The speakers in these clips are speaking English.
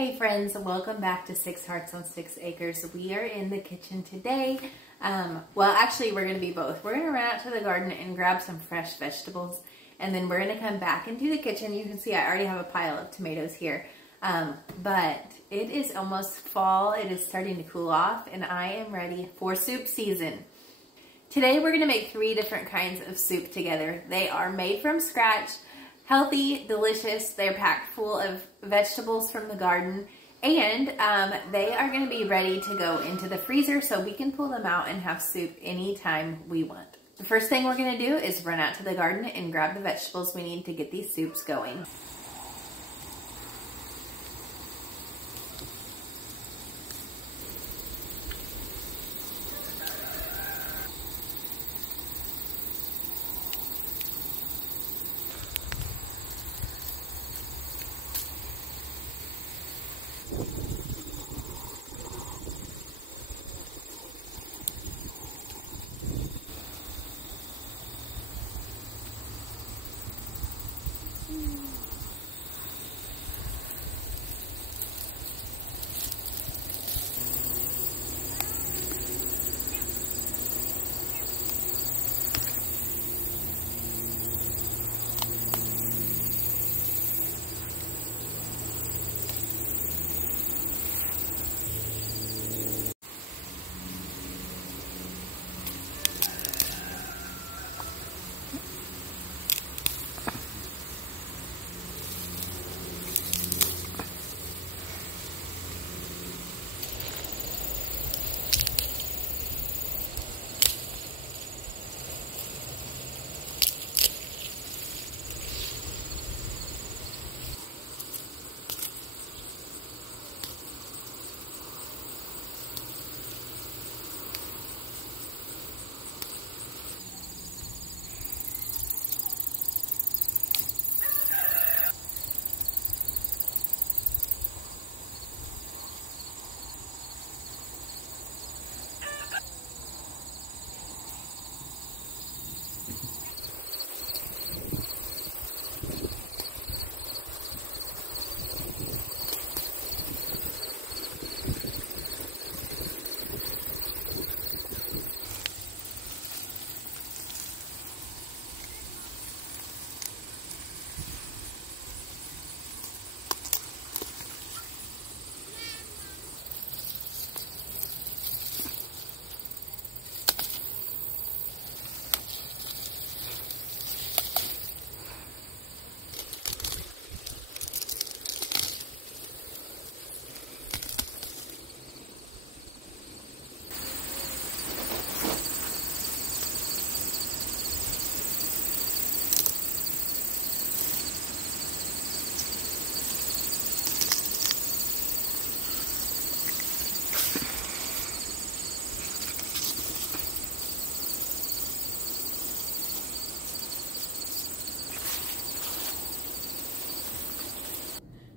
Hey friends, welcome back to 6 Hearts on 6 Acres. We are in the kitchen today. Well, actually we're going to be both. We're going to run out to the garden and grab some fresh vegetables, and then we're going to come back into the kitchen. You can see I already have a pile of tomatoes here, but it is almost fall. It is starting to cool off, and I am ready for soup season. Today we're going to make 3 different kinds of soup together. They are made from scratch, healthy, delicious. They're packed full of vegetables from the garden, and they are going to be ready to go into the freezer so we can pull them out and have soup anytime we want. The first thing we're going to do is run out to the garden and grab the vegetables we need to get these soups going.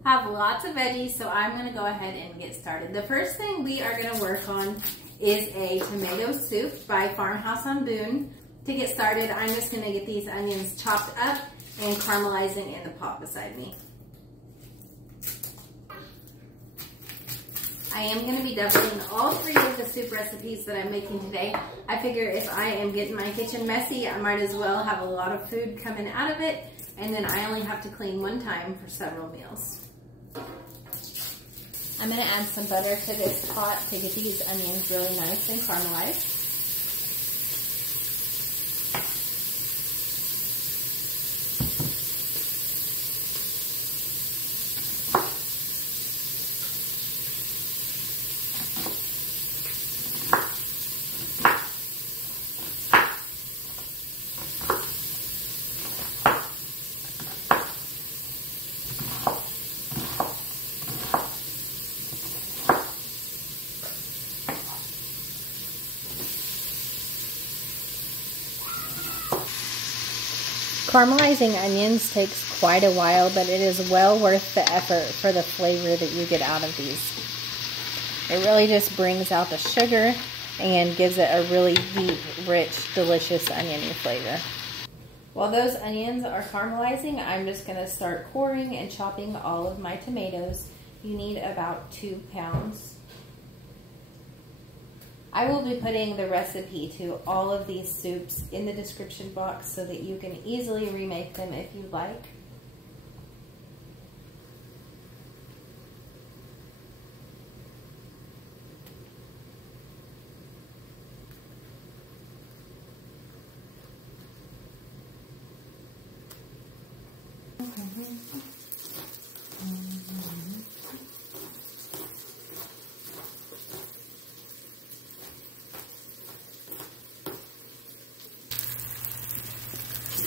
Have lots of veggies, so I'm going to go ahead and get started. The first thing we are going to work on is a tomato soup by Farmhouse on Boone. To get started, I'm just going to get these onions chopped up and caramelizing in the pot beside me. I am going to be doubling all 3 of the soup recipes that I'm making today. I figure if I am getting my kitchen messy, I might as well have a lot of food coming out of it, and then I only have to clean 1 time for several meals. I'm going to add some butter to this pot to get these onions really nice and caramelized. Caramelizing onions takes quite a while, but it is well worth the effort for the flavor that you get out of these. It really just brings out the sugar and gives it a really deep, rich, delicious oniony flavor. While those onions are caramelizing, I'm just going to start coring and chopping all of my tomatoes you need about 2 pounds. I will be putting the recipe to all of these soups in the description box so that you can easily remake them if you like.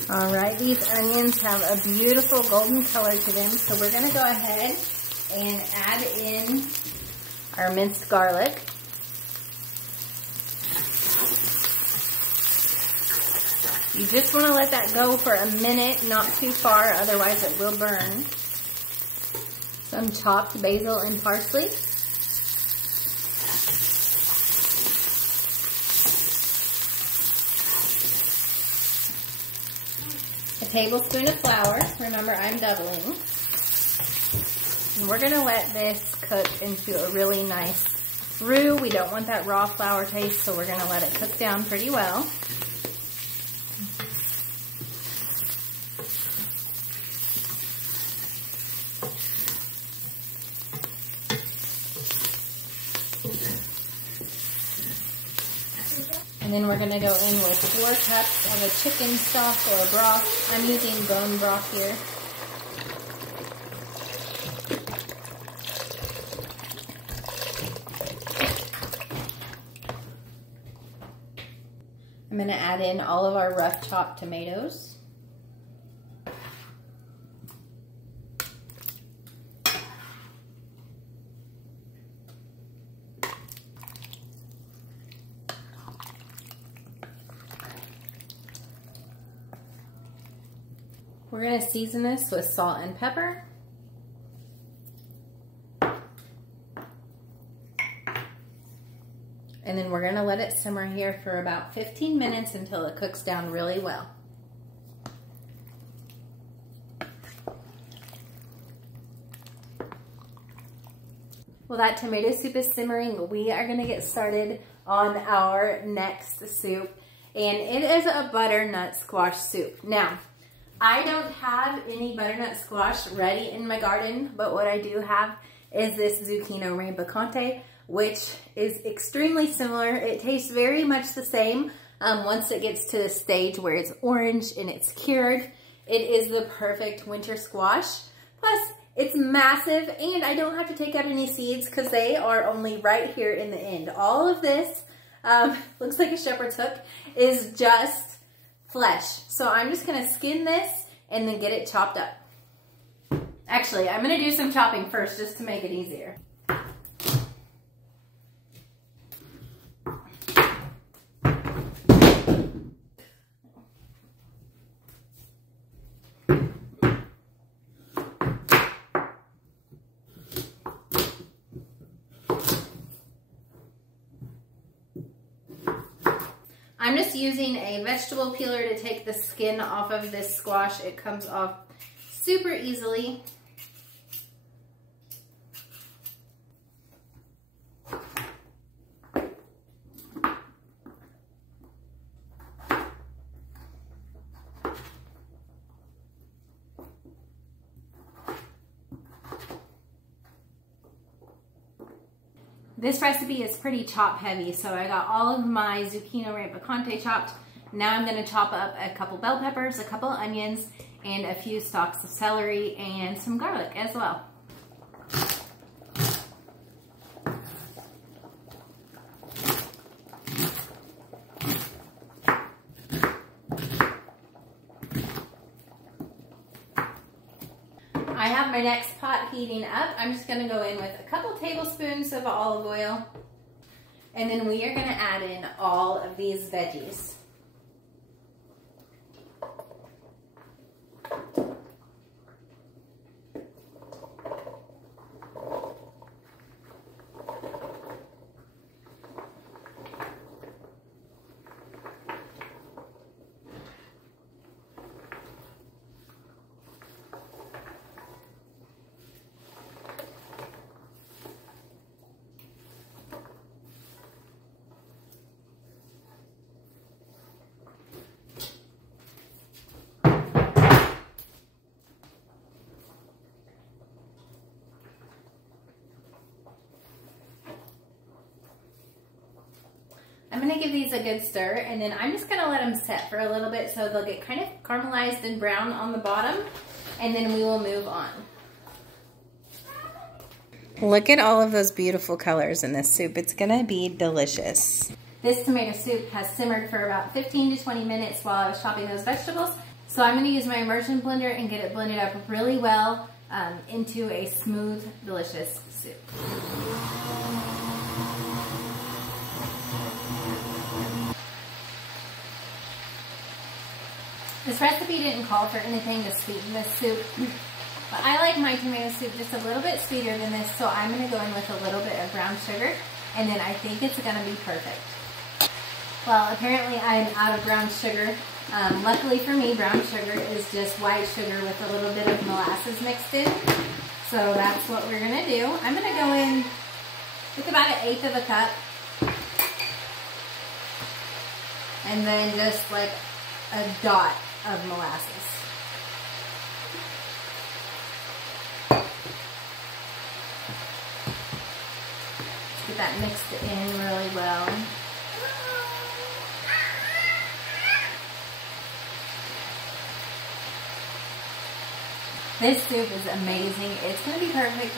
All right, these onions have a beautiful golden color to them, so we're going to go ahead and add in our minced garlic. You just want to let that go for a minute, not too far, otherwise it will burn. Some chopped basil and parsley. A tablespoon of flour. Remember, I'm doubling. And we're going to let this cook into a really nice roux. We don't want that raw flour taste, so we're going to let it cook down pretty well. And then we're going to go in with 4 cups of a chicken stock or broth. I'm using bone broth here. I'm going to add in all of our rough chopped tomatoes. We're going to season this with salt and pepper. And then we're going to let it simmer here for about 15 minutes until it cooks down really well. Well, that tomato soup is simmering. We are going to get started on our next soup. And it is a butternut squash soup. Now, I don't have any butternut squash ready in my garden, but what I do have is this zucchini picante, which is extremely similar. It tastes very much the same once it gets to the stage where it's orange and it's cured. It is the perfect winter squash. Plus, it's massive and I don't have to take out any seeds because they are only right here in the end. All of this, looks like a shepherd's hook, is just flesh. So I'm just going to skin this and then get it chopped up. Actually, I'm going to do some chopping first just to make it easier. I'm just using a vegetable peeler to take the skin off of this squash. It comes off super easily. This recipe is pretty chop heavy, so I got all of my zucchini picante chopped. Now I'm going to chop up a couple bell peppers, a couple onions, and a few stalks of celery and some garlic as well. I have my next pot heating up. I'm just going to go in with a couple tablespoons of olive oil. And then we are going to add in all of these veggies. to give these a good stir, and then I'm just going to let them set for a little bit so they'll get kind of caramelized and brown on the bottom, and then we will move on. Look at all of those beautiful colors in this soup. It's going to be delicious. This tomato soup has simmered for about 15 to 20 minutes while I was chopping those vegetables. So I'm going to use my immersion blender and get it blended up really well into a smooth, delicious soup. This recipe didn't call for anything to sweeten this soup, but I like my tomato soup just a little bit sweeter than this, so I'm going to go in with a little bit of brown sugar, and then I think it's going to be perfect. Well, apparently I'm out of brown sugar. Luckily for me, brown sugar is just white sugar with a little bit of molasses mixed in, so that's what we're going to do. I'm going to go in with about 1/8 of a cup, and then just like a dot of molasses. Let's get that mixed in really well. This soup is amazing. It's going to be perfect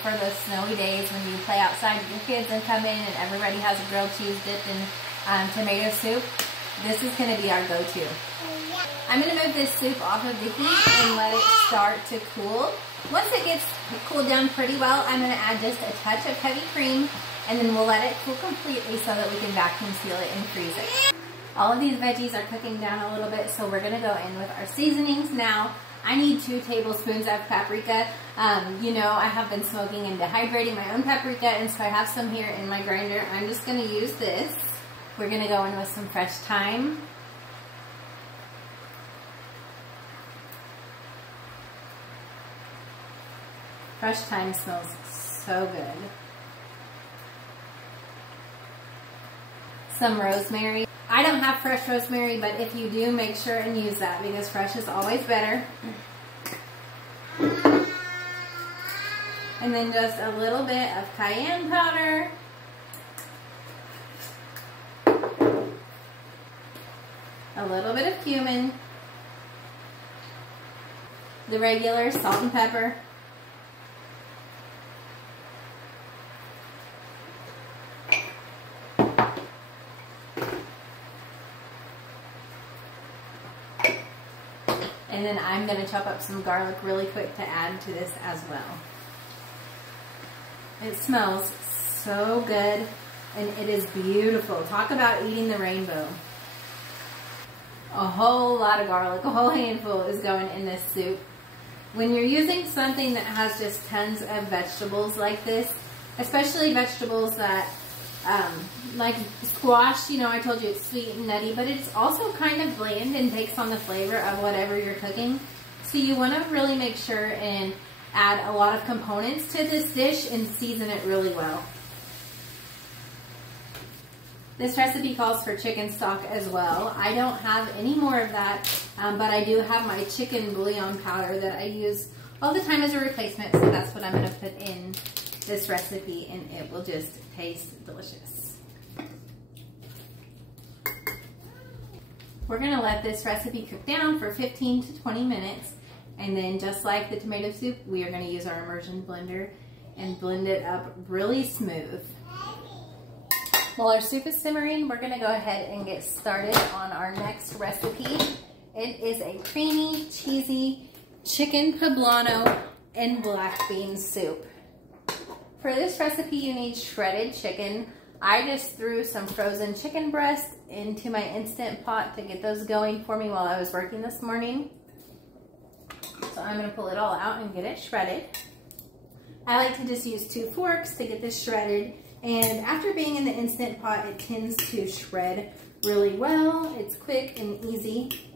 for those snowy days when you play outside with your kids and come in and everybody has a grilled cheese dipped in tomato soup. This is going to be our go-to. I'm going to move this soup off of the heat and let it start to cool. Once it gets cooled down pretty well, I'm going to add just a touch of heavy cream, and then we'll let it cool completely so that we can vacuum seal it and freeze it. All of these veggies are cooking down a little bit, so we're going to go in with our seasonings now. I need 2 tablespoons of paprika. You know, I have been smoking and dehydrating my own paprika, and so I have some here in my grinder. I'm just going to use this. We're going to go in with some fresh thyme. Fresh thyme smells so good. Some rosemary. I don't have fresh rosemary, but if you do, make sure and use that because fresh is always better. And then just a little bit of cayenne powder. A little bit of cumin. The regular salt and pepper. And then I'm going to chop up some garlic really quick to add to this as well. It smells so good and it is beautiful. Talk about eating the rainbow. A whole lot of garlic, a whole handful is going in this soup. When you're using something that has just tons of vegetables like this, especially vegetables that like squash, you know, I told you it's sweet and nutty, but it's also kind of bland and takes on the flavor of whatever you're cooking. So you want to really make sure and add a lot of components to this dish and season it really well. This recipe calls for chicken stock as well. I don't have any more of that, but I do have my chicken bouillon powder that I use all the time as a replacement, so that's what I'm going to put in this recipe, and it will just taste delicious. We're going to let this recipe cook down for 15 to 20 minutes, and then just like the tomato soup, we are going to use our immersion blender and blend it up really smooth. While our soup is simmering, we're going to go ahead and get started on our next recipe. It is a creamy, cheesy chicken poblano and black bean soup. For this recipe, you need shredded chicken. I just threw some frozen chicken breast into my Instant Pot to get those going for me while I was working this morning. So I'm going to pull it all out and get it shredded. I like to just use 2 forks to get this shredded. And after being in the Instant Pot, it tends to shred really well. It's quick and easy.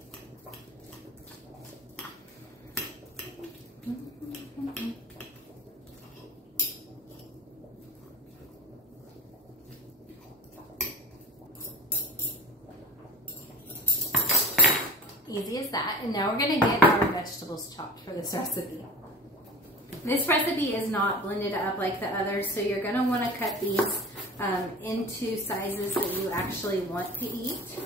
Easy as that. And now we're going to get our vegetables chopped for this recipe. This recipe is not blended up like the others, so you're going to want to cut these into sizes that you actually want to eat.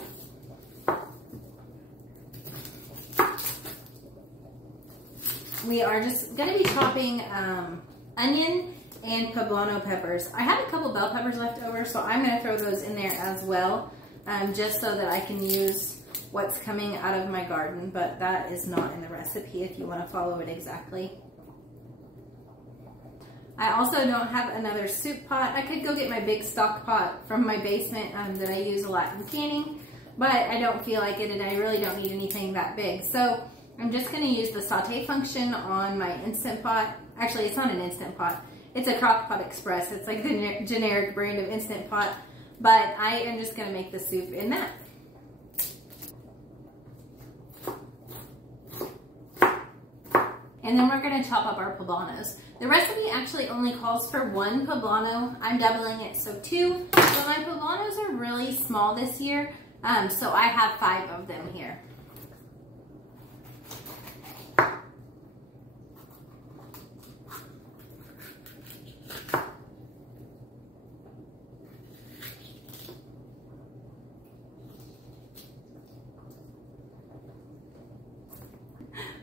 We are just going to be chopping onion and poblano peppers. I have a couple bell peppers left over, so I'm going to throw those in there as well, just so that I can use what's coming out of my garden, but that is not in the recipe if you want to follow it exactly. I also don't have another soup pot. I could go get my big stock pot from my basement that I use a lot in canning, but I don't feel like it, and I really don't need anything that big. So I'm just going to use the saute function on my Instant Pot. Actually, it's not an Instant Pot. It's a Crock Pot Express. It's like the generic brand of Instant Pot, but I am just going to make the soup in that. And then we're going to chop up our poblanos. The recipe actually only calls for 1 poblano. I'm doubling it, so 2. But my poblanos are really small this year, so I have 5 of them here.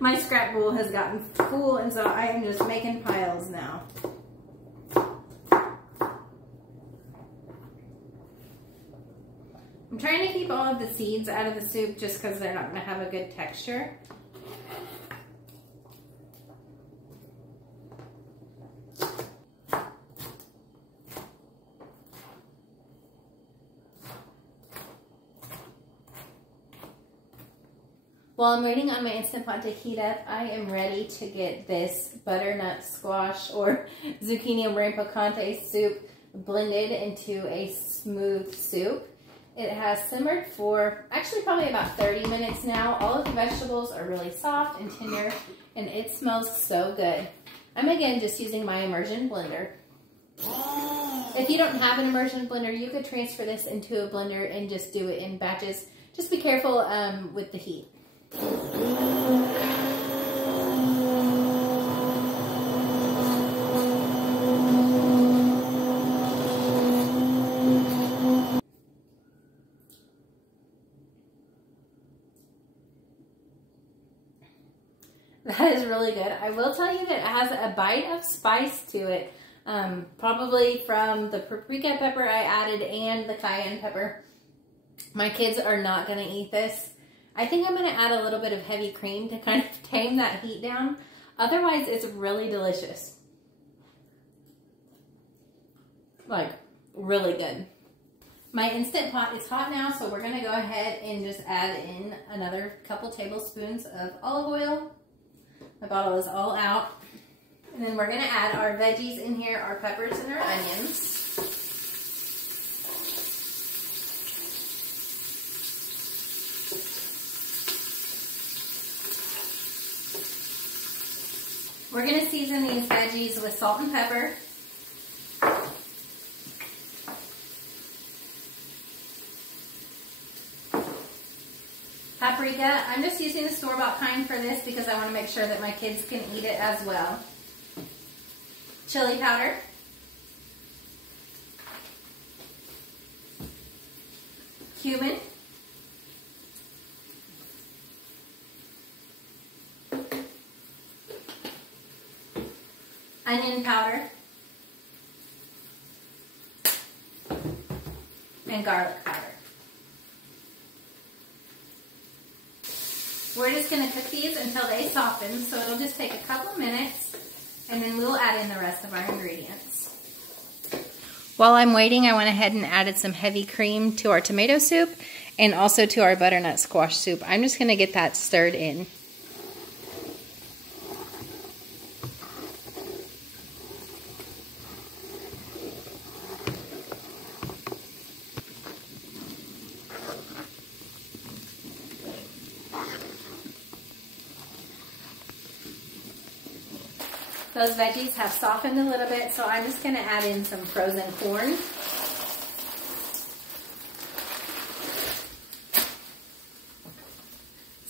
My scrap bowl has gotten full, and so I am just making piles now. I'm trying to keep all of the seeds out of the soup just because they're not going to have a good texture. While I'm waiting on my Instant Pot to heat up, I am ready to get this butternut squash or zucchini and picante soup blended into a smooth soup. It has simmered for actually probably about 30 minutes now. All of the vegetables are really soft and tender, and it smells so good. I'm again just using my immersion blender. If you don't have an immersion blender, you could transfer this into a blender and just do it in batches. Just be careful with the heat. That is really good. I will tell you that it has a bite of spice to it, probably from the paprika pepper I added and the cayenne pepper. My kids are not going to eat this. I think I'm going to add a little bit of heavy cream to kind of tame that heat down. Otherwise, it's really delicious. Like, really good. My Instant Pot is hot now, so we're going to go ahead and just add in another couple tablespoons of olive oil. My bottle is all out. And then we're going to add our veggies in here, our peppers and our onions. We're going to season these veggies with salt and pepper. Paprika, I'm just using the store-bought kind for this because I want to make sure that my kids can eat it as well. Chili powder. Cumin. Onion powder. And garlic powder. We're just going to cook these until they soften, so it'll just take a couple minutes, and then we'll add in the rest of our ingredients. While I'm waiting, I went ahead and added some heavy cream to our tomato soup and also to our butternut squash soup. I'm just going to get that stirred in. Those veggies have softened a little bit, so I'm just going to add in some frozen corn.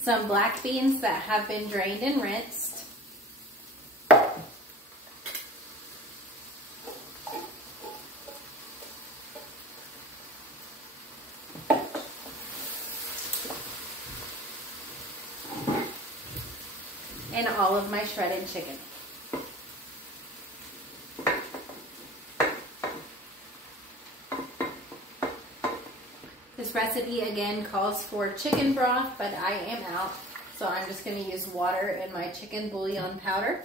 Some black beans that have been drained and rinsed. and all of my shredded chicken. This recipe again calls for chicken broth, but I am out, so I'm just going to use water and my chicken bouillon powder.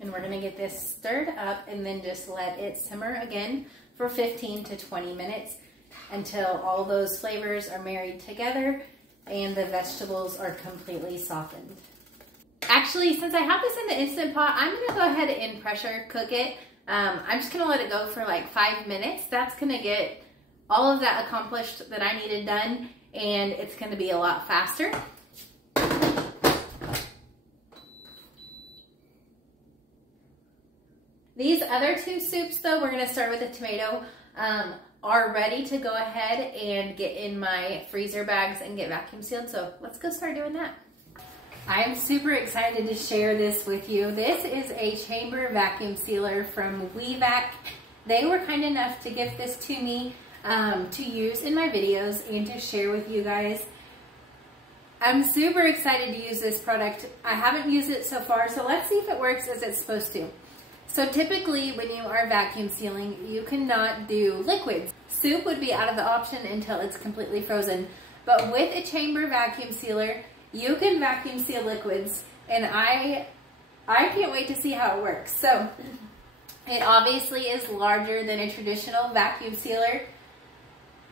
And we're going to get this stirred up and then just let it simmer again for 15 to 20 minutes until all those flavors are married together and the vegetables are completely softened. Actually, since I have this in the Instant Pot, I'm going to go ahead and pressure cook it. I'm just going to let it go for like 5 minutes. That's going to get all of that accomplished that I needed done, and it's going to be a lot faster. These other two soups, though, we're going to start with the tomato, are ready to go ahead and get in my freezer bags and get vacuum sealed. So let's go start doing that. I am super excited to share this with you. This is a chamber vacuum sealer from We-Vac. They were kind enough to gift this to me to use in my videos and to share with you guys. I'm super excited to use this product. I haven't used it so far, so let's see if it works as it's supposed to. So typically when you are vacuum sealing, you cannot do liquids. Soup would be out of the option until it's completely frozen. But with a chamber vacuum sealer, you can vacuum seal liquids, and I can't wait to see how it works. So it obviously is larger than a traditional vacuum sealer,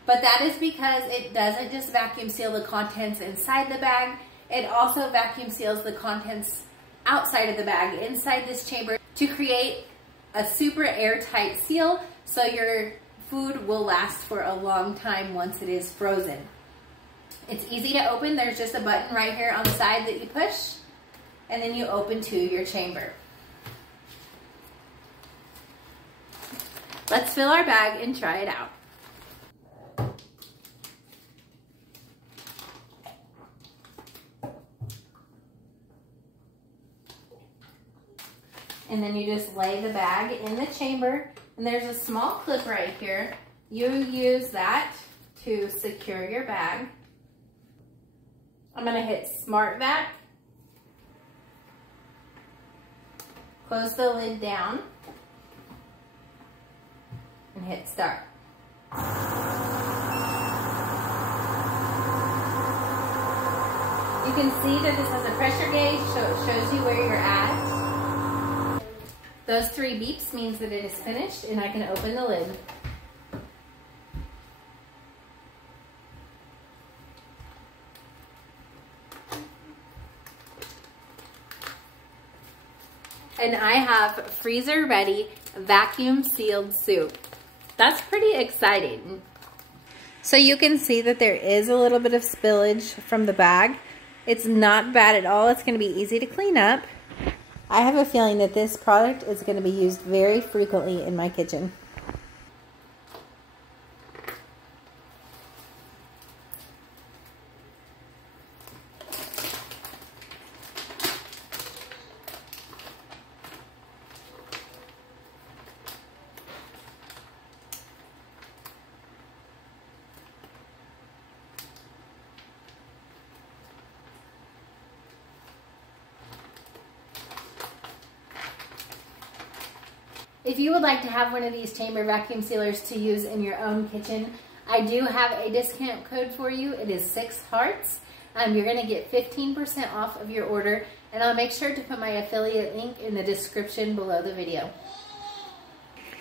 but that is because it doesn't just vacuum seal the contents inside the bag, it also vacuum seals the contents outside of the bag, inside this chamber, to create a super airtight seal so your food will last for a long time once it is frozen. It's easy to open. There's just a button right here on the side that you push, and then you open to your chamber. Let's fill our bag and try it out. And then you just lay the bag in the chamber, and there's a small clip right here. You use that to secure your bag. I'm gonna hit Smart Vac, close the lid down, and hit start. You can see that this has a pressure gauge, so it shows you where you're at. Those 3 beeps means that it is finished, and I can open the lid. And I have freezer ready vacuum sealed soup. That's pretty exciting. So you can see that there is a little bit of spillage from the bag. It's not bad at all. It's going to be easy to clean up. I have a feeling that this product is going to be used very frequently in my kitchen. If you would like to have one of these chamber vacuum sealers to use in your own kitchen, I do have a discount code for you. It is 6 hearts. You're going to get 15% off of your order, and I'll make sure to put my affiliate link in the description below the video.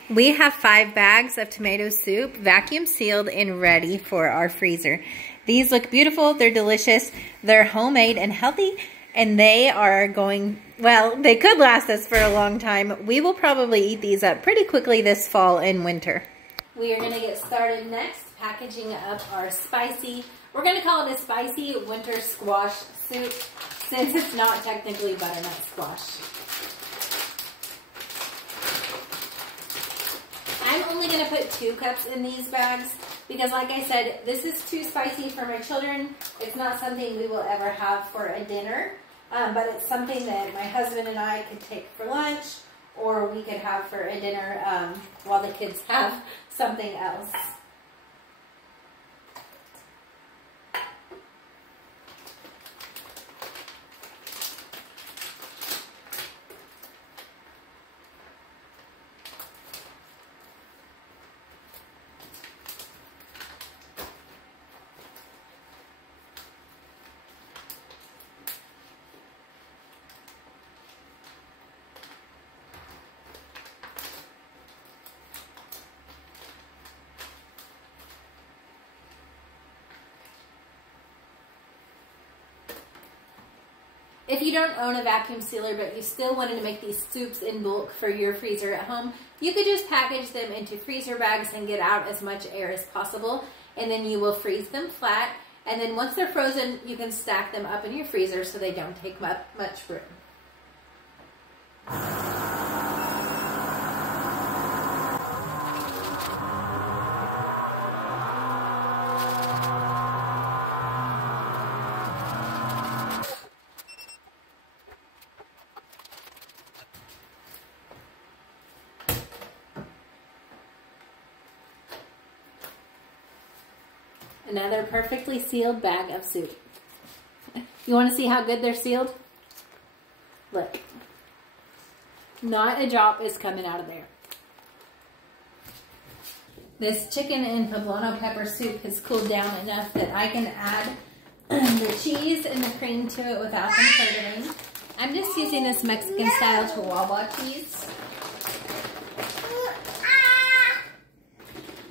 We have 5 bags of tomato soup, vacuum sealed and ready for our freezer. These look beautiful, they're delicious, they're homemade and healthy, and they are going, well, they could last us for a long time. We will probably eat these up pretty quickly this fall and winter. We are going to get started next, packaging up our spicy, we're going to call it a spicy winter squash soup, since it's not technically butternut squash. I'm only going to put 2 cups in these bags because, like I said, this is too spicy for my children. It's not something we will ever have for a dinner. but it's something that my husband and I could take for lunch, or we could have for a dinner while the kids have something else. If you don't own a vacuum sealer, but you still wanted to make these soups in bulk for your freezer at home, you could just package them into freezer bags and get out as much air as possible. And then you will freeze them flat. And then once they're frozen, you can stack them up in your freezer so they don't take much room. Another perfectly sealed bag of soup. You want to see how good they're sealed? Look. Not a drop is coming out of there. This chicken and poblano pepper soup has cooled down enough that I can add the cheese and the cream to it without them curdling. I'm just using this Mexican style Chihuahua cheese.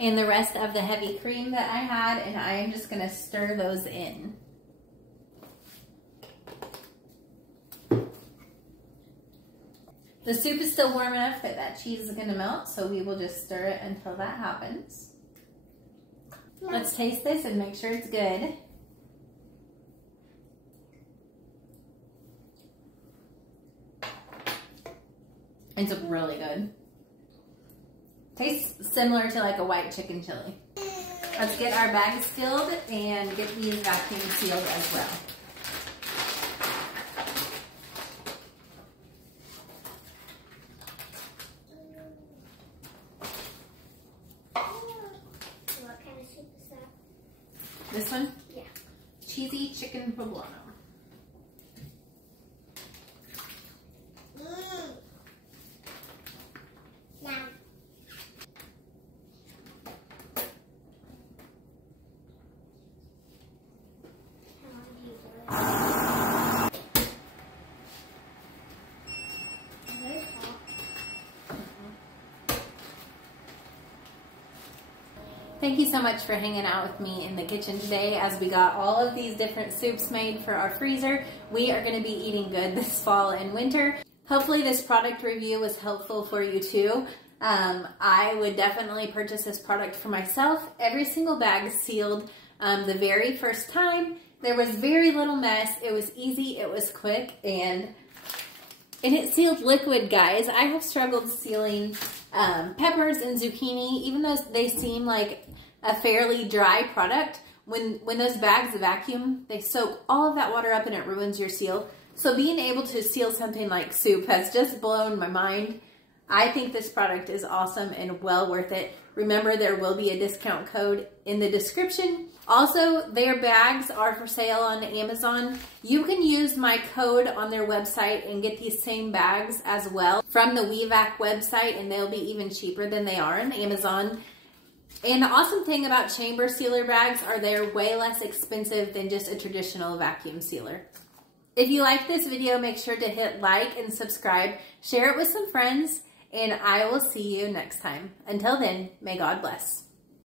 And the rest of the heavy cream that I had, and I am just going to stir those in. The soup is still warm enough that that cheese is going to melt, so we will just stir it until that happens. Let's taste this and make sure it's good. It's really good. Tastes similar to like a white chicken chili. Let's get our bags filled and get these vacuum sealed as well. What kind of soup is that? This one? Yeah. Cheesy chicken poblano. Now. Thank you so much for hanging out with me in the kitchen today as we got all of these different soups made for our freezer. We are going to be eating good this fall and winter. Hopefully this product review was helpful for you too. I would definitely purchase this product for myself. Every single bag sealed the very first time. There was very little mess. It was easy, it was quick, and it sealed liquid, guys. I have struggled sealing peppers and zucchini, even though they seem like a fairly dry product. When those bags vacuum, they soak all of that water up and it ruins your seal. So being able to seal something like soup has just blown my mind. I think this product is awesome and well worth it. Remember, there will be a discount code in the description. Also, their bags are for sale on Amazon. You can use my code on their website and get these same bags as well from the We-Vac website, and they'll be even cheaper than they are on Amazon. And the awesome thing about chamber sealer bags are they're way less expensive than just a traditional vacuum sealer. If you like this video, make sure to hit like and subscribe, share it with some friends, and I will see you next time. Until then, may God bless.